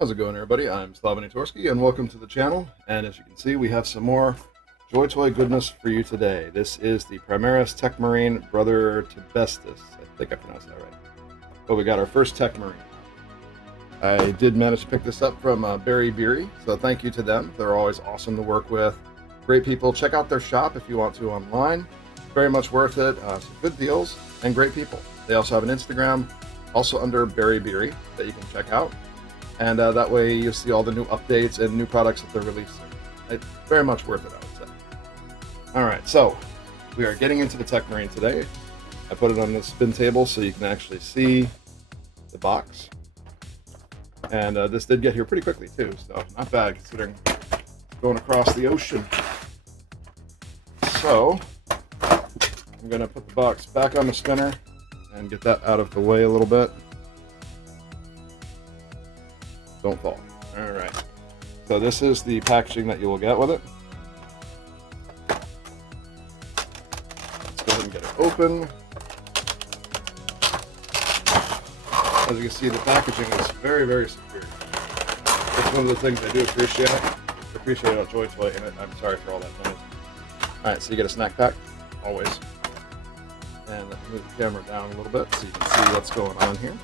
How's it going, everybody? I'm Slavinatorski, and welcome to the channel. And as you can see, we have some more JoyToy goodness for you today. This is the Primaris Techmarine Brother Tybestis. I think I pronounced that right. But we got our first Techmarine. I did manage to pick this up from Berry Beery, so thank you to them. They're always awesome to work with. Great people. Check out their shop if you want to online. Very much worth it. Some good deals and great people. They also have an Instagram, also under Berry Beery, that you can check out. And that way you'll see all the new updates and new products that they're releasing. It's very much worth it, I would say. All right, so we are getting into the Techmarine today. I put it on the spin table so you can actually see the box. And this did get here pretty quickly too, so not bad considering going across the ocean. So I'm gonna put the box back on the spinner and get that out of the way a little bit. Don't fall. All right. So this is the packaging that you will get with it. Let's go ahead and get it open. As you can see, the packaging is very, very secure. It's one of the things I do appreciate. Appreciate about JoyToy, and I'm sorry for all that noise. All right, so you get a snack pack, always. And let me move the camera down a little bit so you can see what's going on here.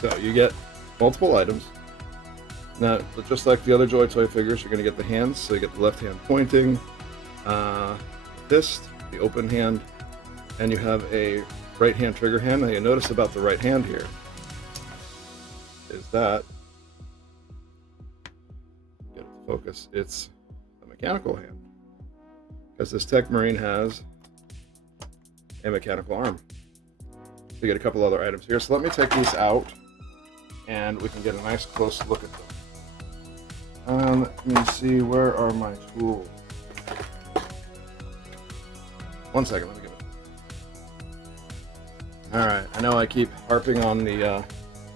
So you get multiple items. Now, just like the other JoyToy figures, you're going to get the hands. So you get the left hand pointing, fist, the open hand, and you have a right hand trigger hand. Now you notice about the right hand here is that, get it to focus, it's a mechanical hand. Because this Techmarine has a mechanical arm. So you get a couple other items here. So let me take these out and we can get a nice close look at them. Let me see, where are my tools? 1 second, let me get it. Alright, I know I keep harping on the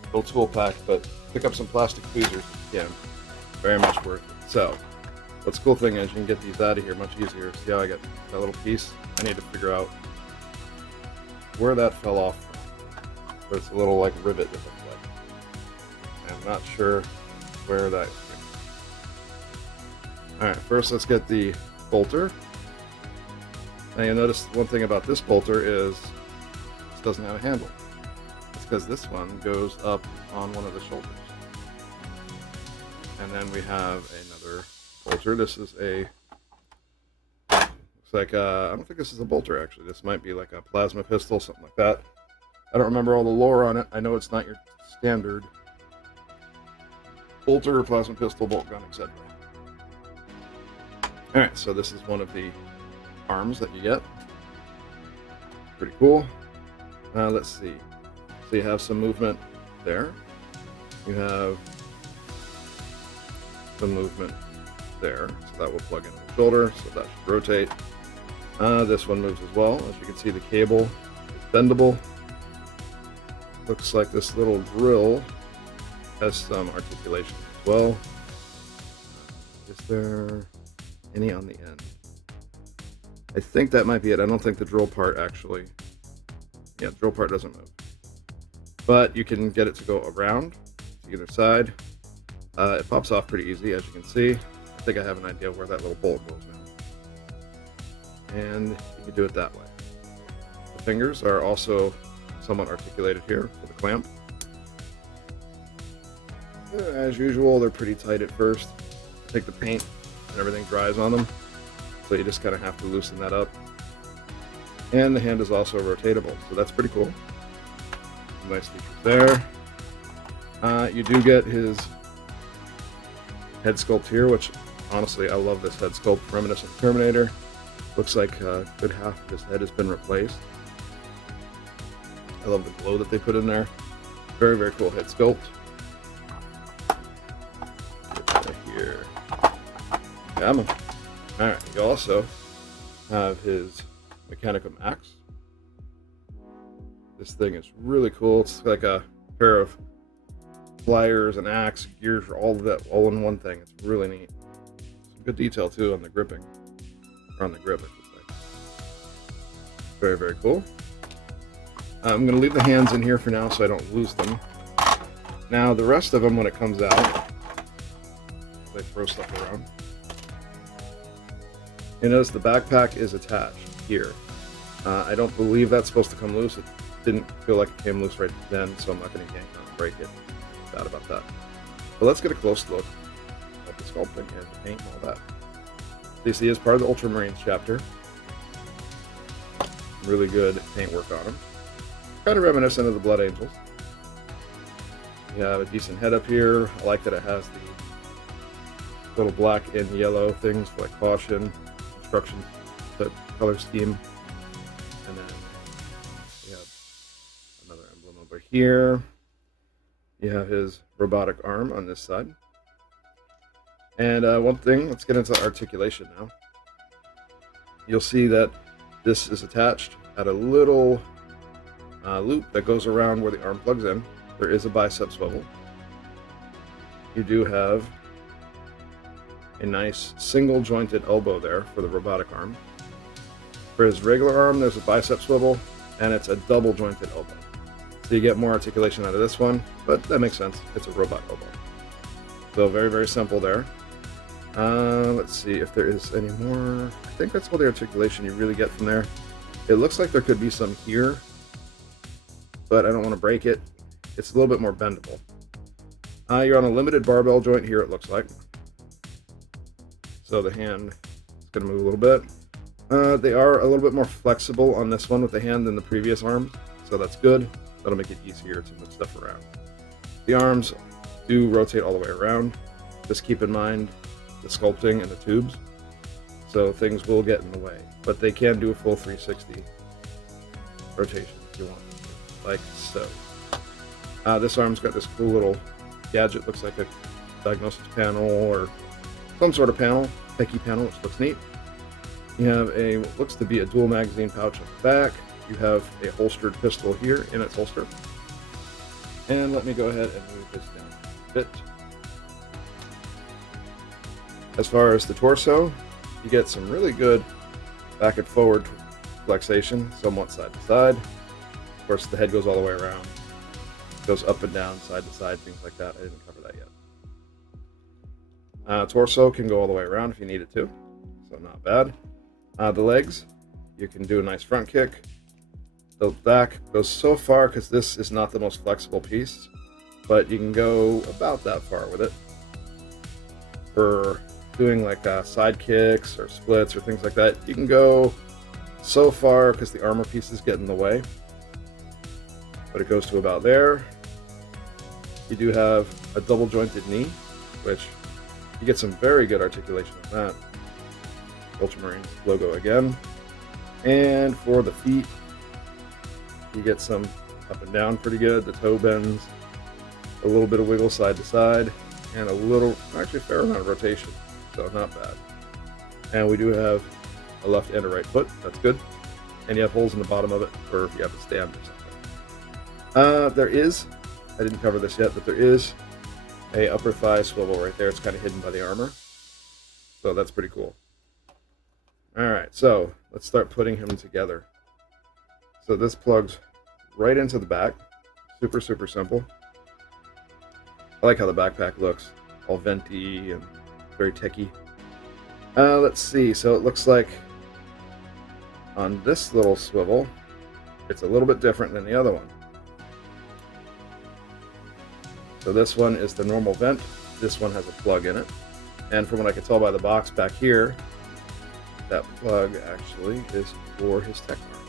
little tool pack, but pick up some plastic tweezers if you can. Very much worth it. So, what's the cool thing is you can get these out of here much easier. See how I got that little piece? I need to figure out where that fell off from. There's a little like rivet that looks like. I'm not sure where that came from. Alright, first let's get the bolter. Now you'll notice one thing about this bolter is this doesn't have a handle. It's because this one goes up on one of the shoulders. And then we have another bolter. This is a, looks like I don't think this is a bolter actually. This might be like a plasma pistol, something like that. I don't remember all the lore on it. I know it's not your standard bolter, plasma pistol, bolt gun, etc. Alright, so this is one of the arms that you get. Pretty cool. Let's see. So you have some movement there. You have some movement there. So that will plug into the shoulder, so that should rotate. This one moves as well. As you can see, the cable is bendable. Looks like this little drill has some articulation as well. Is there any on the end? I think that might be it. I don't think the drill part actually, yeah, the drill part doesn't move. But you can get it to go around to either side. It pops off pretty easy, as you can see. I think I have an idea of where that little bolt goes now. And you can do it that way. The fingers are also somewhat articulated here for the clamp. As usual, they're pretty tight at first. Take the paint and everything dries on them, so you just kind of have to loosen that up. And the hand is also rotatable, so that's pretty cool. Some nice features there. You do get his head sculpt here, which honestly I love this head sculpt, reminiscent of Terminator. Looks like a good half of his head has been replaced. I love the glow that they put in there. Very, very cool head sculpt. Here. Come on. Alright, you also have his Mechanicum axe. This thing is really cool. It's like a pair of pliers, an axe, gears, all of that all in one thing. It's really neat. Some good detail too on the gripping. Or on the grip, I should say. Very, very cool. I'm going to leave the hands in here for now so I don't lose them. Now the rest of them, when it comes out, they throw stuff around. You notice the backpack is attached here. I don't believe that's supposed to come loose. It didn't feel like it came loose right then, so I'm not going to yank on and break it. Bad about that. But let's get a close look at the sculpting and the paint and all that. You see, as part of the Ultramarines chapter, really good paint work on them. Kind of reminiscent of the Blood Angels. You have a decent head up here. I like that it has the little black and yellow things for like caution, instructions, the color scheme. And then we have another emblem over here. You have his robotic arm on this side. And one thing, let's get into articulation now. You'll see that this is attached at a little loop that goes around where the arm plugs in. There is a bicep swivel. You do have a nice single jointed elbow there for the robotic arm. For his regular arm, there's a bicep swivel, and it's a double jointed elbow. So you get more articulation out of this one, but that makes sense. It's a robot elbow. So very, very simple there. Let's see if there is any more. I think that's all the articulation you really get from there. It looks like there could be some here, but I don't want to break it. It's a little bit more bendable. You're on a limited barbell joint here, it looks like. So the hand is going to move a little bit. They are a little bit more flexible on this one with the hand than the previous arms, so that's good. That'll make it easier to move stuff around. The arms do rotate all the way around. Just keep in mind the sculpting and the tubes, so things will get in the way, but they can do a full 360 rotation if you want, like so. This arm's got this cool little gadget, looks like a diagnosis panel or some sort of panel, techie panel, which looks neat. You have a what looks to be a dual magazine pouch on the back. You have a holstered pistol here in its holster. And let me go ahead and move this down a bit. As far as the torso, you get some really good back and forward flexation, somewhat side to side. Of course, the head goes all the way around. It goes up and down, side to side, things like that. I didn't cover that yet. Torso can go all the way around if you need it to, so not bad. The legs, you can do a nice front kick. The back goes so far because this is not the most flexible piece, but you can go about that far with it. For doing like side kicks or splits or things like that, you can go so far because the armor pieces get in the way, but it goes to about there. You do have a double jointed knee, which you get some very good articulation on that. Ultramarines logo again. And for the feet, you get some up and down pretty good. The toe bends, a little bit of wiggle side to side, and a little, actually a fair amount of rotation, so not bad. And we do have a left and a right foot, that's good. And you have holes in the bottom of it for if you have a stand or something. There is, I didn't cover this yet, but there is a upper thigh swivel right there. It's kind of hidden by the armor, so that's pretty cool. Alright, so let's start putting him together. So this plugs right into the back. Super, super simple. I like how the backpack looks. All venti and very techy. Let's see, so it looks like on this little swivel, it's a little bit different than the other one. So this one is the normal vent. This one has a plug in it. And from what I can tell by the box back here, that plug actually is for his tech arm.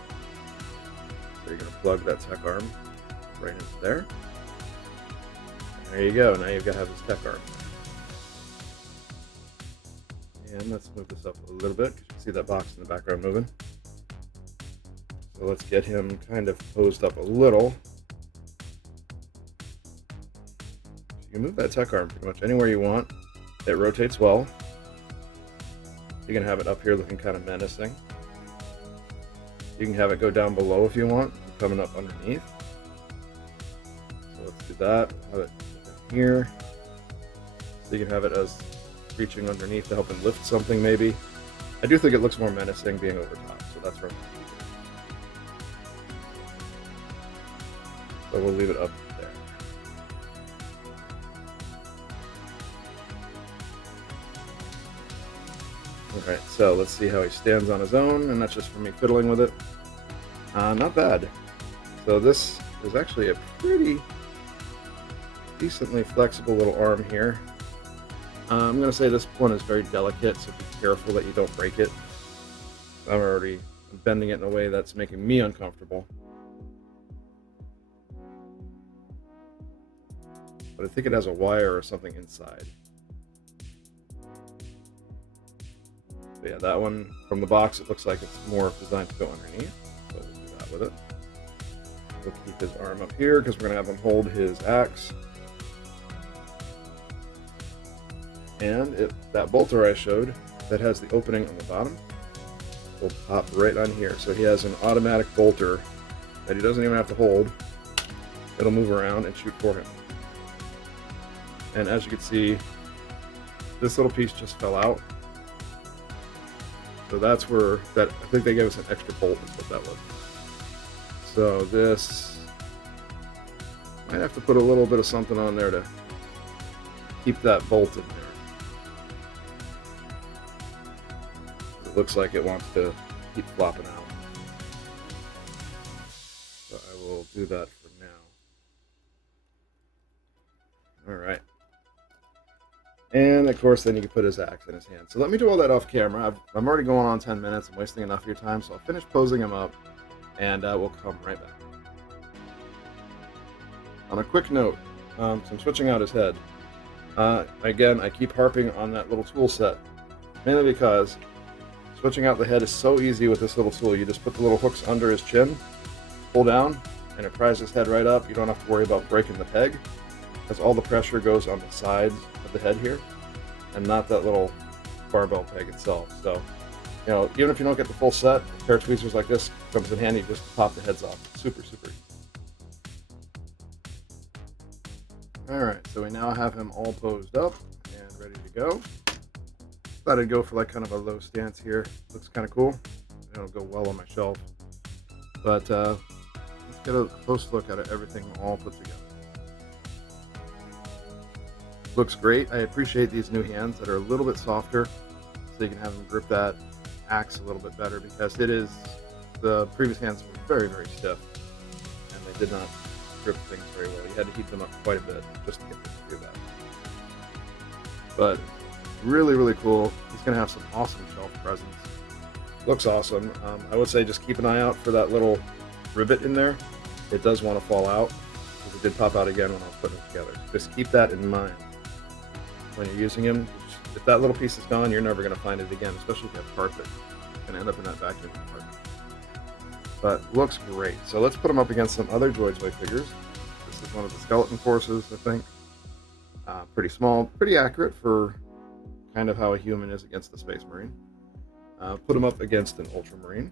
So you're going to plug that tech arm right into there. And there you go. Now you've got to have his tech arm. And let's move this up a little bit because you can see that box in the background moving. So let's get him kind of posed up a little. You can move that tech arm pretty much anywhere you want. It rotates well. You can have it up here looking kind of menacing. You can have it go down below if you want, coming up underneath. So let's do that. Have it here. So you can have it as reaching underneath to help him lift something maybe. I do think it looks more menacing being over top, so that's where I'm going to keep it. So we'll leave it up there. Alright, so let's see how he stands on his own, and that's just for me fiddling with it. Not bad. So this is actually a pretty decently flexible little arm here. I'm going to say this one is very delicate, so be careful that you don't break it. I'm already bending it in a way that's making me uncomfortable. But I think it has a wire or something inside. So yeah, that one from the box, it looks like it's more designed to go underneath. So we'll do that with it. We'll keep his arm up here because we're going to have him hold his axe. And that bolter I showed that has the opening on the bottom will pop right on here. So he has an automatic bolter that he doesn't even have to hold. It'll move around and shoot for him. And as you can see, this little piece just fell out. So that's where I think they gave us an extra bolt is what that was. So this might have to put a little bit of something on there to keep that bolt in there. It looks like it wants to keep flopping out. So I will do that for now. Alright. And of course then you can put his axe in his hand. So let me do all that off camera. I'm already going on 10 minutes. I'm wasting enough of your time. So I'll finish posing him up and we'll come right back. On a quick note, so I'm switching out his head. Again, I keep harping on that little tool set. Mainly because switching out the head is so easy with this little tool. You just put the little hooks under his chin, pull down, and it pries his head right up. You don't have to worry about breaking the peg, because all the pressure goes on the sides of the head here, and not that little barbell peg itself. So, you know, even if you don't get the full set, a pair of tweezers like this comes in handy just to pop the heads off. Super, super easy. Alright, so we now have him all posed up and ready to go. Thought I'd go for like kind of a low stance here. Looks kind of cool. It'll go well on my shelf. But let's get a close look at it, everything all put together. Looks great. I appreciate these new hands that are a little bit softer, so you can have them grip that axe a little bit better, because the previous hands were very, very stiff, and they did not grip things very well. You had to heat them up quite a bit just to get them to do that. But really, really cool. He's going to have some awesome shelf presence. Looks awesome. I would say just keep an eye out for that little rivet in there. It does want to fall out, because it did pop out again when I was putting it together. Just keep that in mind when you're using him. If that little piece is gone, you're never going to find it again, especially if you have carpet. It's going to end up in that vacuum compartment. But looks great. So let's put him up against some other JoyToy figures. This is one of the skeleton forces, I think. Pretty small, pretty accurate for kind of how a human is against the Space Marine. Put him up against an Ultramarine.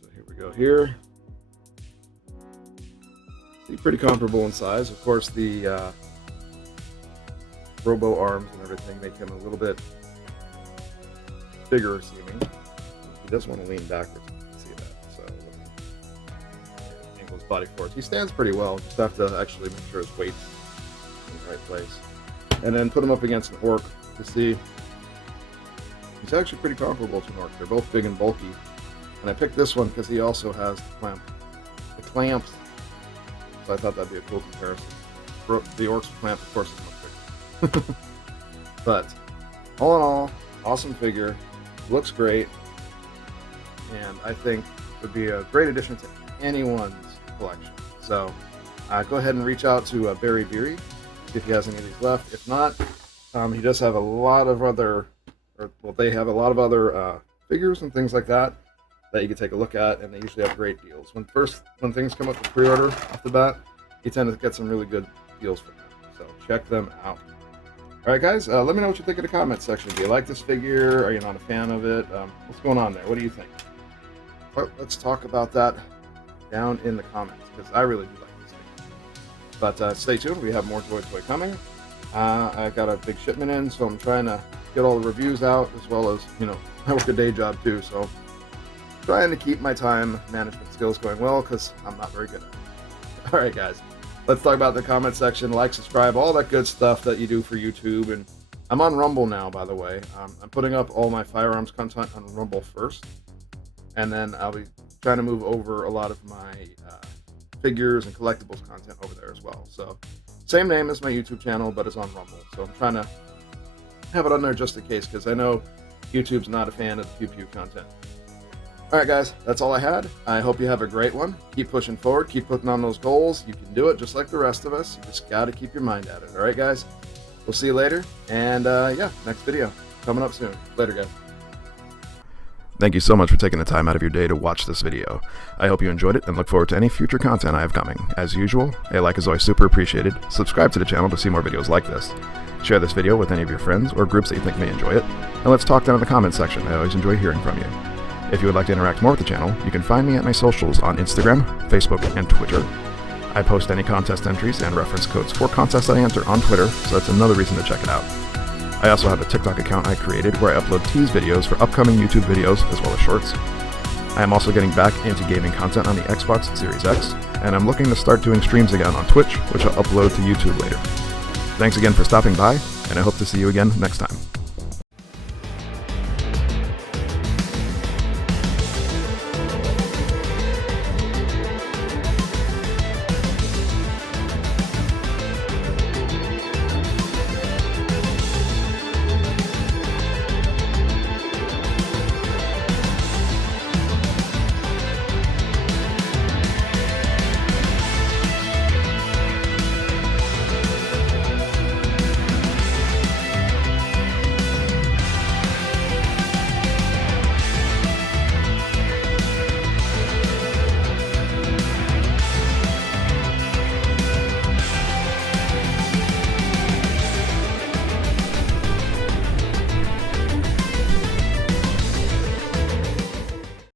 So here we go here. See, pretty comparable in size. Of course, the robo arms and everything make him a little bit bigger seeming. He does want to lean backwards, you can see that. So angle his body forward. He stands pretty well. Just have to actually make sure his weight's in the right place. And then put him up against an orc to see. He's actually pretty comparable to an orc. They're both big and bulky. And I picked this one because he also has the clamps. So I thought that'd be a cool comparison. The orc's clamp, of course, is much bigger. But all in all, awesome figure. Looks great. And I think would be a great addition to anyone's collection. So go ahead and reach out to Barry Beery, see if he has any of these left. If not, he does have a lot of other, they have a lot of other figures and things like that you can take a look at, and they usually have great deals. When things come up for pre-order off the bat, you tend to get some really good deals from them. So check them out. All right, guys, let me know what you think in the comments section. Do you like this figure? Are you not a fan of it? What's going on there? What do you think? Well, let's talk about that down in the comments, because I really do like this figure. But stay tuned. We have more JoyToy coming. I got a big shipment in, so I'm trying to get all the reviews out, as well as, you know, I work a day job too, so trying to keep my time management skills going well, because I'm not very good at it. All right, guys. Let's talk about the comment section. Like, subscribe, all that good stuff that you do for YouTube and I'm on Rumble now, by the way. I'm putting up all my firearms content on Rumble first, and then I'll be trying to move over a lot of my figures and collectibles content over there as well. So, same name as my YouTube channel, but it's on Rumble. So I'm trying to have it on there just in case, because I know YouTube's not a fan of the pew-pew content. Alright guys, that's all I had. I hope you have a great one. Keep pushing forward, keep putting on those goals. You can do it just like the rest of us. You just got to keep your mind at it. Alright guys, we'll see you later. And yeah, next video coming up soon. Later guys. Thank you so much for taking the time out of your day to watch this video. I hope you enjoyed it and look forward to any future content I have coming. As usual, a like is always super appreciated. Subscribe to the channel to see more videos like this. Share this video with any of your friends or groups that you think may enjoy it. And let's talk down in the comments section. I always enjoy hearing from you. If you would like to interact more with the channel, you can find me at my socials on Instagram, Facebook, and Twitter. I post any contest entries and reference codes for contests I enter on Twitter, so that's another reason to check it out. I also have a TikTok account I created where I upload tease videos for upcoming YouTube videos as well as shorts. I am also getting back into gaming content on the Xbox Series X, and I'm looking to start doing streams again on Twitch, which I'll upload to YouTube later. Thanks again for stopping by, and I hope to see you again next time.